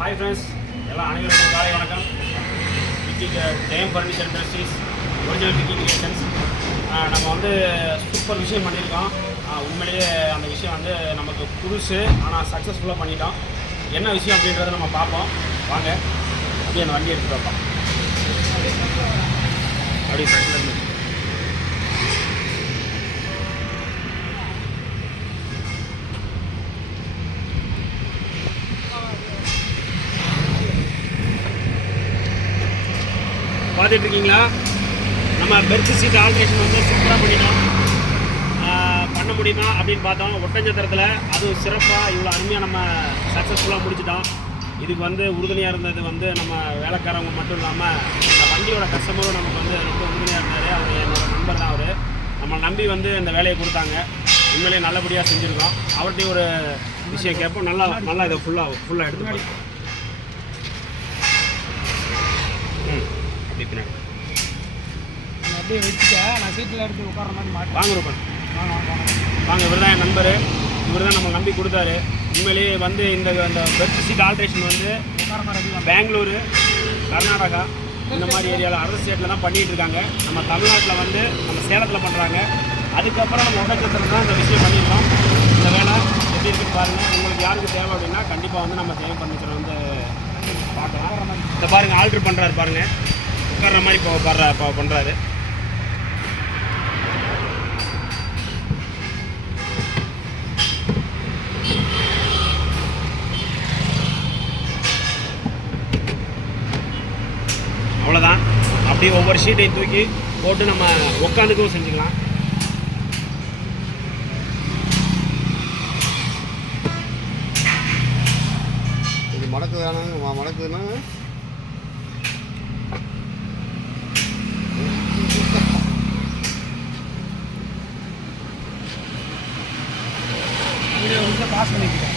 Hi friends, எல்லாம் அனைவருக்கும் காலை வணக்கம். Jayam furniture industries original Vicky creations. நம்ம வந்து சூப்பர் விஷயம் பண்ணியிருக்கோம். உண்மையிலேயே அந்த விஷயம் வந்து நமக்கு புதுசு, ஆனால் சக்ஸஸ்ஃபுல்லாக பண்ணிட்டோம். என்ன விஷயம் அப்படின்றத நம்ம பார்ப்போம். வாங்க, அப்படியே அந்த வண்டி எடுத்து பார்ப்போம். அப்படியே ஃப்ரெண்ட்ல இருந்து பார்த்துட்ருக்கீங்களா? நம்ம பெர்த் சீட் ஆல்ட்ரேஷன் வந்து சூப்பராக பண்ணிட்டோம். பண்ண முடியுமா அப்படின்னு பார்த்தோம். ஒட்டஞ்சத்திரத்தில் அதுவும் சிறப்பாக இவ்வளோ அருமையாக நம்ம சக்ஸஸ்ஃபுல்லாக முடிச்சிட்டோம். இதுக்கு வந்து உறுதுணையாக இருந்தது வந்து நம்ம வேலைக்காரவங்க மட்டும் இல்லாமல் இந்த வண்டியோட கஸ்டமரும் நமக்கு வந்து ரொம்ப உறுதுணையாக இருந்தார். அவர் என்னோட நண்பர் தான். அவர் நம்மளை நம்பி வந்து இந்த வேலையை கொடுத்தாங்க. உண்மையிலேயே நல்லபடியாக செஞ்சுருக்கோம். அவர்கிட்டையும் ஒரு விஷயம் கேட்போம். நல்லா இதை ஃபுல்லாக எடுத்து பின்னாடி அப்படியே வச்சுட்டா நான் சீட்டில் எடுத்து உட்கார மாதிரி வாங்க. இவர் தான் என் நண்பர். இவர் தான் நம்ம நம்பி கொடுத்தாரு. உண்மையிலேயே வந்து இந்த பெர்த் சீட் ஆல்ட்ரேஷன் வந்து பெங்களூரு, கர்நாடகா இந்த மாதிரி ஏரியாவில் அரசு ஸ்டேட்டில் தான் பண்ணிகிட்டு இருக்காங்க. நம்ம தமிழ்நாட்டில் வந்து நம்ம சேலத்தில் பண்ணுறாங்க. அதுக்கப்புறம் நம்ம ஒட்டச்சத்திரம் தான் இந்த விஷயம் பண்ணியிருக்கோம். இந்த வேலை எப்படி இருக்குன்னு பாருங்கள். உங்களுக்கு யாருக்கு தேவை அப்படின்னா கண்டிப்பாக வந்து நம்ம ஜெயம் ஃபர்னிச்சர் வந்து பார்க்கலாம். இந்த பாருங்கள், ஆல்ட்ரு பண்ணுறாரு பாருங்கள். உட்கார்ற மாதிரி பண்ணுறாரு. அவ்வளோதான். அப்படியே ஒவ்வொரு ஷீட்டையும் தூக்கி போட்டு நம்ம உட்காந்துக்கவும் செஞ்சுக்கலாம். இது மடக்குதுன்னா பாஸ் பண்ணிக்கிட்டேன்.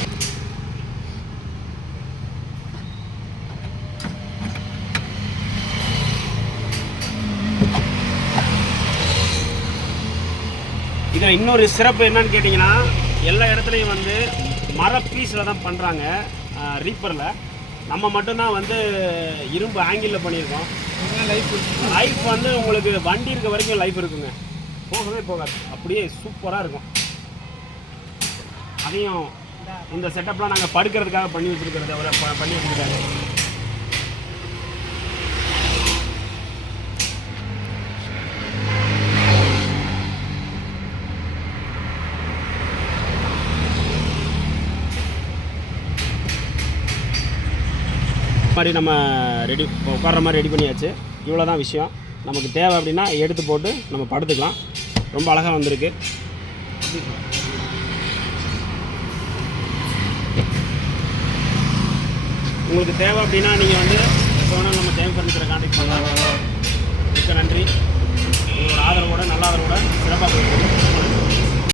இதில் இன்னொரு சிறப்பு என்னன்னு கேட்டிங்கன்னா, எல்லா இடத்துலையும் வந்து மர பீஸில் தான் பண்ணுறாங்க. ரீப்பரில் நம்ம மட்டும்தான் வந்து இரும்பு ஆங்கிளில் பண்ணியிருக்கோம். லைஃப் வந்து உங்களுக்கு வண்டி இருக்க வரைக்கும் லைஃப் இருக்குங்க, போகவே போகாது. அப்படியே சூப்பராக இருக்கும். அதையும் இந்த செட்டப்லாம் நாங்கள் படுக்கிறதுக்காக பண்ணி வச்சுருக்கிறது அவரை பண்ணி வச்சுருக்காரு. மாதிரி நம்ம உட்கார்ற மாதிரி ரெடி பண்ணியாச்சு. இவ்வளோ தான் விஷயம். நமக்கு தேவை அப்படின்னா எடுத்து போட்டு நம்ம படுத்துக்கலாம். ரொம்ப அழகாக வந்திருக்கு. உங்களுக்கு தேவை அப்படின்னா நீங்கள் வந்து எப்போ வேணாலும் நம்ம ஜெயம் ஃபர்னிச்சர்